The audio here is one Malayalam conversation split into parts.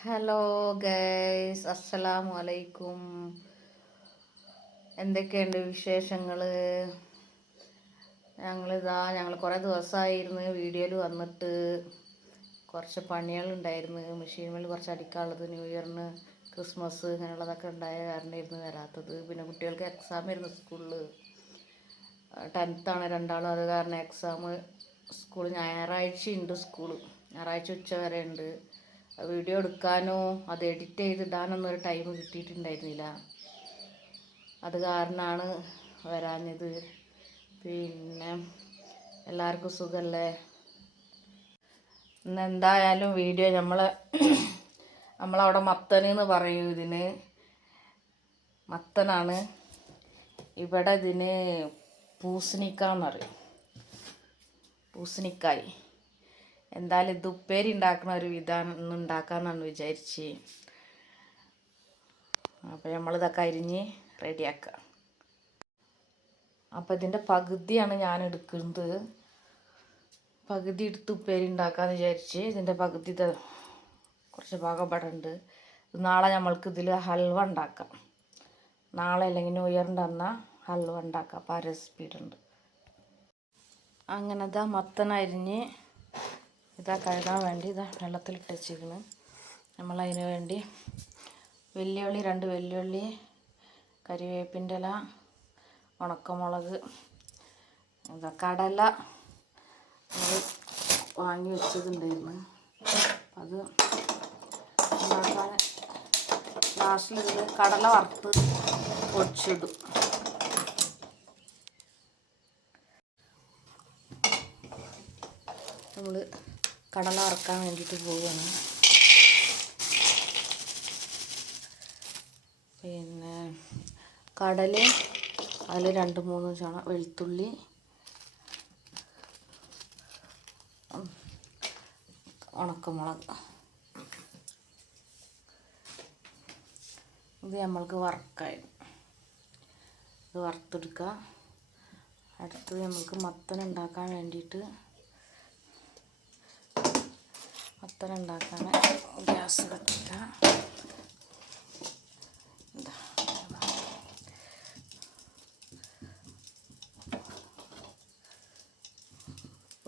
ഹലോ ഗൈസ് അസ്സലാമു അലൈക്കും എന്തൊക്കെയുണ്ട് വിശേഷങ്ങൾ ഞങ്ങളിതാ ഞങ്ങൾ കുറേ ദിവസമായിരുന്നു വീഡിയോയിൽ വന്നിട്ട്. കുറച്ച് പണികളുണ്ടായിരുന്നു. മെഷീനിൽ കുറച്ച് അടിക്കാനുള്ളത് ന്യൂ ഇയറിന് ക്രിസ്മസ് ഇങ്ങനെയുള്ളതൊക്കെ ഉണ്ടായ കാരണമായിരുന്നു വരാത്തത്. പിന്നെ കുട്ടികൾക്ക് എക്സാം ആയിരുന്നു സ്കൂളിൽ ടെൻത്താണ് രണ്ടാളും. അത് കാരണം എക്സാം സ്കൂൾ ഞായറാഴ്ച ഉണ്ട് സ്കൂൾ ഞായറാഴ്ച ഉച്ച വരെ ഉണ്ട്. വീഡിയോ എടുക്കാനോ അത് എഡിറ്റ് ചെയ്തിടാനൊന്നും ഒരു ടൈം കിട്ടിയിട്ടുണ്ടായിരുന്നില്ല. അത് കാരണമാണ് വരാഞ്ഞത്. പിന്നെ എല്ലാവർക്കും സുഖമല്ലേ എന്തായാലും വീഡിയോ നമ്മൾ നമ്മളവിടെ മത്തനെന്ന് പറയും ഇതിന്. മത്തനാണ്. ഇവിടെ ഇതിന് പൂസണിക്കാന്നറിയും പൂസണിക്കായി എന്തായാലും ഇത് ഉപ്പേരി ഉണ്ടാക്കുന്ന ഒരു വിധാനം ഒന്ന് ഉണ്ടാക്കാമെന്നാണ് വിചാരിച്ച്. അപ്പോൾ നമ്മളിതൊക്കെ അരിഞ്ഞ് റെഡിയാക്കുക അപ്പോൾ ഇതിന്റെ പകുതിയാണ് ഞാൻ എടുക്കുന്നത്. പകുതി എടുത്ത് ഉപ്പേരി ഉണ്ടാക്കാമെന്ന് വിചാരിച്ച് ഇതിന്റെ പകുതി കുറച്ച് ഇവിടെ നാളെ നമ്മൾക്ക് ഇതിൽ ഹൽവ ഉണ്ടാക്കാം. നാളെ അല്ലെങ്കിൽ ന്യൂ ഇയറിന്റെ ഹൽവ ഉണ്ടാക്കാം. അപ്പോൾ ആ റെസിപ്പി ഉണ്ട് അങ്ങനെ ഇതാ മത്തൻ ഇതാ കഴുകാൻ വേണ്ടി ഇതാ വെള്ളത്തിലിട്ട് വെച്ചിരിക്കുന്നു നമ്മളതിന് വേണ്ടി വെല്ലുള്ളി രണ്ട് വെല്ലുള്ളി കരിവേപ്പിന്റെ ഇല ഉണക്കമുളക് എന്താ കടല വാങ്ങി വെച്ചതുണ്ടായിരുന്നു. അത് ഉണ്ടാക്കാൻ ലാസ്റ്റിൽ ഇതിൽ കടല വറുത്ത് പൊടിച്ചിടും. നമ്മൾ കടല വറക്കാൻ വേണ്ടിയിട്ട് പോവുകയാണ് പിന്നെ കടൽ അതിൽ രണ്ട് മൂന്ന് ചണ വെളുത്തുള്ളി. ഉണക്കമുളക്. ഇത് നമ്മൾക്ക് വറക്കായിരുന്നു ഇത് വറുത്തെടുക്കുക. അടുത്തത് നമുക്ക് മത്തൻ ഉണ്ടാക്കാൻ വേണ്ടിയിട്ട് മത്തൻ ഉണ്ടാക്കാൻ ഗ്യാസ് കത്തിക്കുക.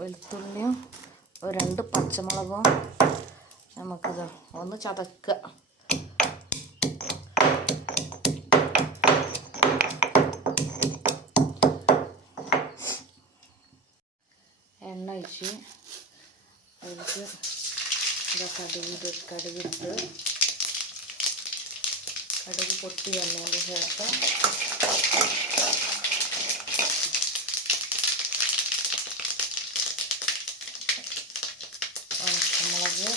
വെളുത്തുള്ളിയും രണ്ട് പച്ചമുളകും നമുക്കിത് ഒന്ന് ചതക്കുക. എണ്ണ ഒഴിച്ച് അതിലേക്ക് കടുക് കടുകിട്ട് കടുക് പൊട്ടി വന്നതിന് ശേഷം ഉണക്കമുളക്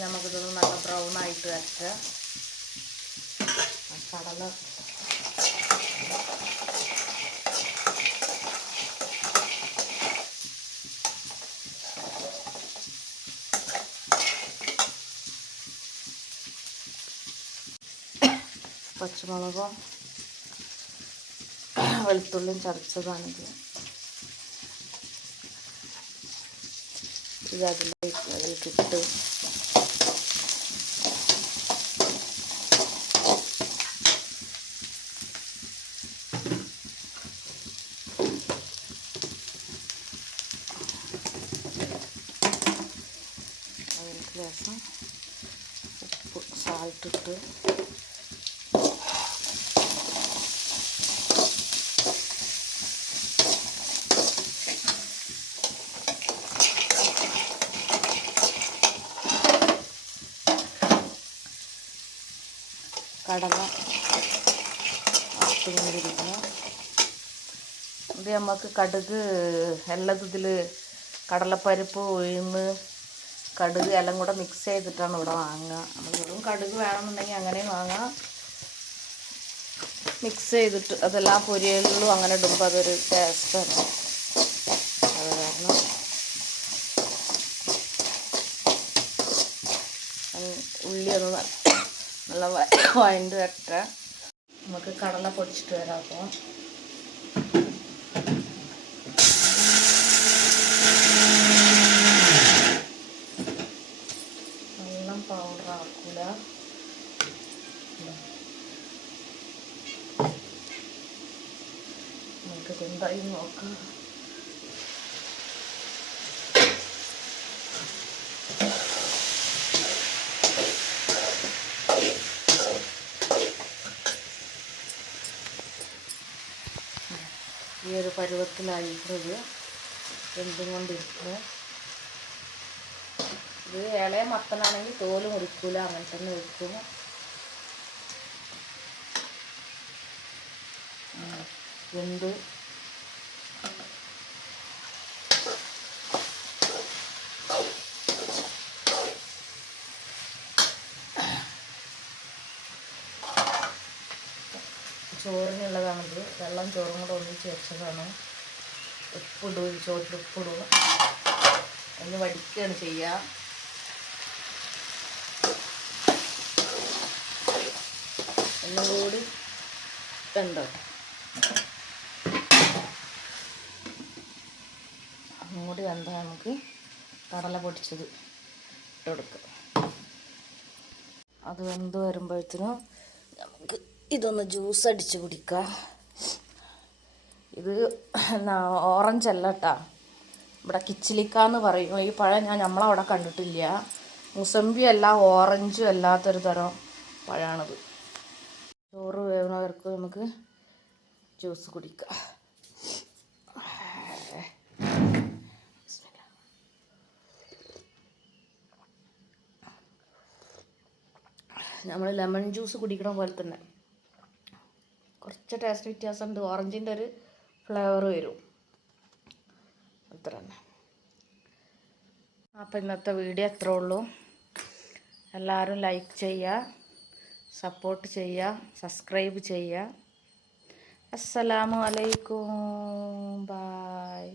നമുക്കിതൊന്ന് നല്ല ബ്രൗൺ ആയിട്ട് കടല പച്ചമുളകും വെളുത്തുള്ളിയും ചതച്ചതാണിത്. ഇത് അതിലേക്ക് അതിലേക്ക് ഇട്ട് അതിലേക്ക് ലേശം ഉപ്പ് സാൾട്ട് ഇട്ട് കടല വറുത്തുകൊണ്ടിരിക്കുന്നു ഇത് നമുക്ക് കടുക് എല്ലാം ഇതിൽ കടലപ്പരിപ്പ് ഉഴുന്ന് കടുക് എല്ലാം കൂടെ മിക്സ് ചെയ്തിട്ടാണ് ഇവിടെ വാങ്ങുക നമ്മളൊരു കടുക് വേണമെന്നുണ്ടെങ്കിൽ അങ്ങനെ വാങ്ങാം. മിക്സ് ചെയ്തിട്ട് അതെല്ലാം പൊരിയലിലും അങ്ങനെ ഇടുമ്പോൾ അതൊരു ടേസ്റ്റാണ് അത് കാരണം. ഉള്ളി ഒന്ന് നല്ല വഴണ്ട് വരട്ടെ. നമുക്ക് കടല പൊടിച്ചിട്ട് വരാം അപ്പോൾ നമുക്ക് എന്തായി നോക്കാം. ഈ ഒരു പരുവത്തിലായിട്ടുള്ളത് എന്തും കൊണ്ടിരിക്കുന്നത് ഇത് ഇളയ മത്തനാണെങ്കിൽ തോൽ മുറിക്കൂല അങ്ങനെ തന്നെ വെക്കും. വെന്ത് ചോറിനുള്ളതാണിത്. വെള്ളം ചോറും കൂടെ ഒന്നിച്ച് വെച്ചതാണ്. ഉപ്പിടും ചോറ്റിൽ ഉപ്പിടും. ഒന്ന് വടിക്കുകയാണ് ചെയ്യുക ഒന്നും കൂടി വെന്തോ നമുക്ക് കടല പൊടിച്ചത് ഇട്ട് അത് വെന്ത് വരുമ്പോഴത്തേനും നമുക്ക് ഇതൊന്ന് ജ്യൂസ് അടിച്ച് കുടിക്കാം. ഇത് ഓറഞ്ച് അല്ല കേട്ടാ ഇവിടെ കിച്ചിലിക്ക എന്ന് പറയും. ഈ പഴം ഞാൻ നമ്മളവിടെ കണ്ടിട്ടില്ല. മുസമ്പി അല്ല ഓറഞ്ചും അല്ലാത്തൊരു തരം പഴമാണിത് ചോറ് വേവുന്നവർക്ക് നമുക്ക് ജ്യൂസ് കുടിക്കാം. നമ്മൾ ലെമൺ ജ്യൂസ് കുടിക്കണ പോലെ തന്നെ. കുറച്ച് ടേസ്റ്റ് വ്യത്യാസമുണ്ട്. ഓറഞ്ചിന്റെ ഒരു ഫ്ലേവർ വരും. അത്ര തന്നെ അപ്പോൾ ഇന്നത്തെ വീഡിയോ എത്ര ഉള്ളൂ. എല്ലാവരും ലൈക്ക് ചെയ്യുക സപ്പോർട്ട് ചെയ്യുക സബ്സ്ക്രൈബ് ചെയ്യുക. അസ്സലാമു അലൈക്കും. ബായ്